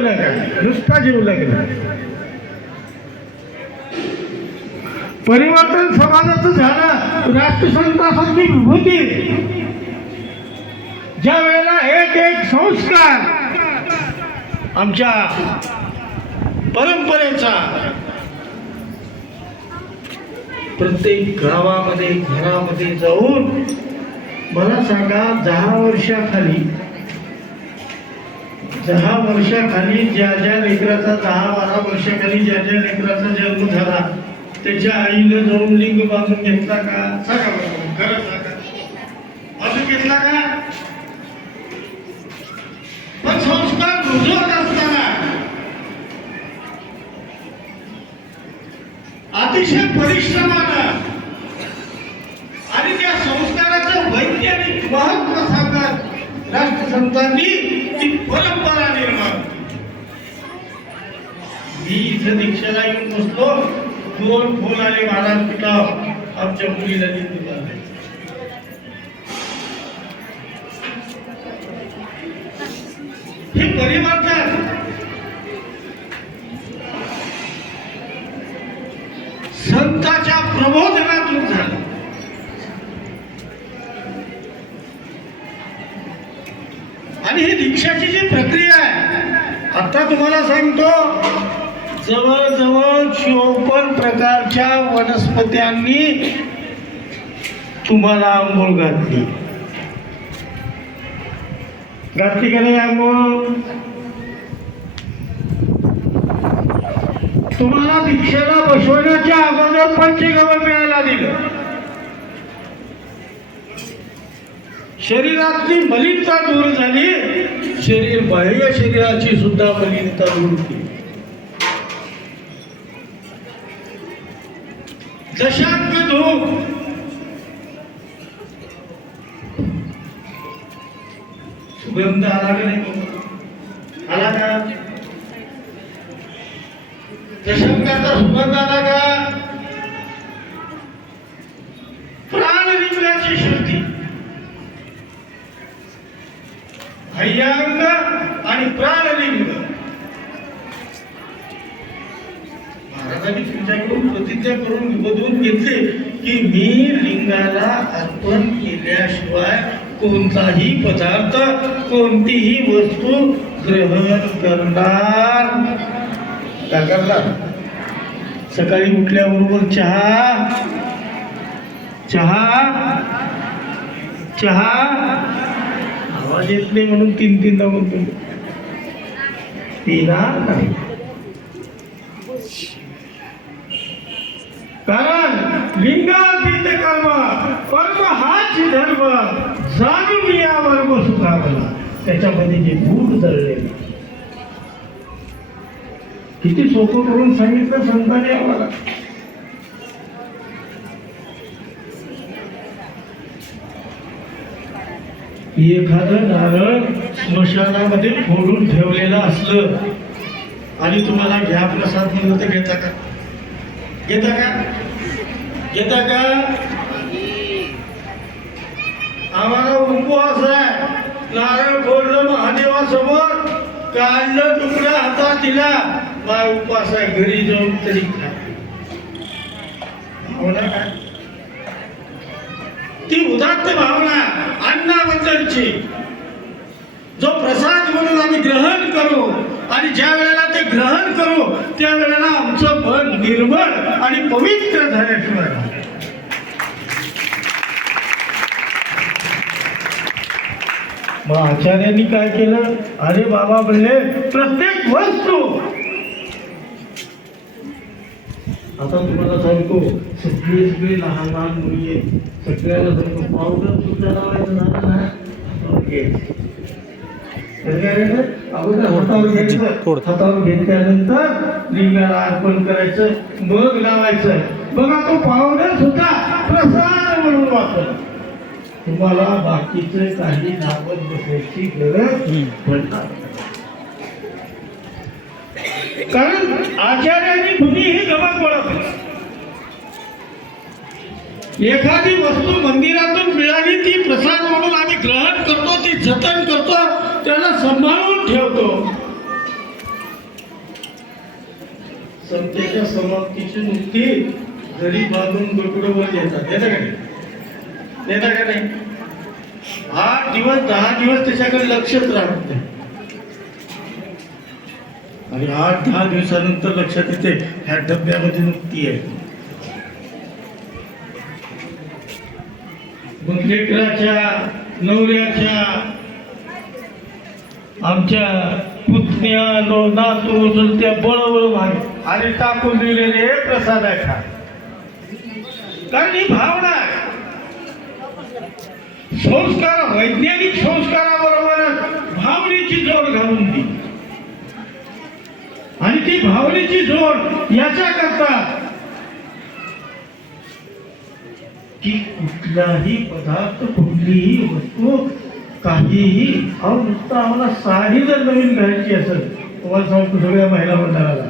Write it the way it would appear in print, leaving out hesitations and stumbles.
जीवलग आहे, नुसता जीवलग नाही. परिवर्तन समाजाचं झालं. राष्ट्रसंतासारखी विभूती ज्या वेळेला एक एक संस्कार आमच्या परंपरेचा प्रत्येक गावामध्ये घरामध्ये जाऊन मला सांगा 10 वर्षाखाली ज्या लेकराचा 10-12 वर्षाखाली ज्या लेकराचा जन्म झाला त्याच्या आईनं जाऊन लिंग बांधून घेतला का? सांगा बरोबर, खरं सांगा, बांधून घेतला का? पण संस्कार रुजवत असताना अतिशय परिश्रमानं आणि त्या संस्काराचं वैज्ञानिक महत्व सांगत राष्ट्रसंतांनी ती परंपरा निर्माण. मी इथं दीक्षेला येऊन बसलो, 2 फोन आले, महाराज पिता आमच्या मुलीला दिला. हे परिवर्तन संतांच्या प्रबोधनातून झालं. आणि ही दीक्षाची जी प्रक्रिया आहे, आता तुम्हाला सांगतो, जवळजवळ 54 प्रकारच्या वनस्पत्यांनी तुम्हाला आंघोळ घातली का नाही? आंघोळ तुम्हाला दीक्षेला बसवण्याच्या अगोदर पंचगव्य मिळायला दिलं. शरीरातली मलिनता दूर झाली, बाह्य शरीराची सुद्धा मलिनता दूर केली. दशांक धूप, सुगंध आला का नाही? आला का? दशंकाचा सुगंध आला का? प्राणलिंगाची शुद्धी, बाह्यांग आणि प्राणलिंग. महाराजांनी तुमच्याकडून प्रतिज्ञा करून निवडून घेतले की मी लिंगाला अर्पण केल्याशिवाय कोणताही पदार्थ, कोणतीही वस्तू ग्रहण करणार. काय करणार? सकाळी उठल्याबरोबर चहा आवाज येत नाही म्हणून 3-3दा बोलतो. पिणार नाही, कारण लिंगातीत कर्म हाच धर्म जाणून या वर्ग सुखावला. त्याच्यामध्ये जे भूत जळले, किती सोपं करून सांगितलं संतांनी आम्हाला. एखादं नारळ स्मशानामध्ये फोडून ठेवलेलं असलं आणि तुम्हाला घ्या प्रसाद म्हणलं तर घेता का? आम्हाला उपवास आहे, नारळ फोडलं महादेवासमोर, काढलं, तुकडा हातात दिला, माझा उपवास आहे, घरी जाऊन तरी खा. भावना काय? ती उदात्त भावना अन्नाबद्दलची, जो प्रसाद म्हणून आम्ही ग्रहण करू आणि ज्या वेळेला ते ग्रहण करू त्या वेळेला आमचं मन निर्मळ आणि पवित्र झाल्याशिवाय. मग आचार्यांनी काय केलं? अरे बाबा म्हणले, प्रत्येक वस्तू, आता तुम्हाला सांगतो, सगळे लहान मुली आहेत, सगळ्याला सांगतो पावडर सुद्धा लावायचं नाही. अगोदर हातावर घेतल्यानंतर लिंगाला अर्पण करायचं, मग लावायचं. बघा तो पावडर सुद्धा प्रसाद म्हणून वापरला. तुम्हाला बाकीचे काही लावत बसायची गरज पडणार, कारण आचार्यांनी कुणी ही गमक ओळखली. एखादी वस्तू मंदिरातून मिळाली, ती प्रसाद म्हणून आम्ही ग्रहण करतो, ती जतन करतो, त्याला सांभाळून ठेवतो. सप्त्याच्या समाप्तीची नुकती घरी बांधून गटुडवर देतात. देता का नाही? देता का नाही? 8 दिवस 10 दिवस त्याच्याकडे लक्षच राहत नाही आणि 8-10 दिवसानंतर लक्षात येते ह्या डब्यामध्ये नुकती आहे. लेकराच्या नवऱ्याच्या आमच्या पुतण्या नातू चुलत्या बळबळ मागे आणि टाकून दिलेले प्रसाद आहे खा. कारण ही भावना आहे. संस्कार वैज्ञानिक संस्काराबरोबर भावनेची जोड घालून दी आणि ती भावनेची जोड याच्या करता की कुठलाही पदार्थ कुठलीही वस्तू काहीही नुसतं आम्हाला साडी जर नवीन घ्यायची असेल तुम्हाला सांगतो सगळ्या महिला मंडळाला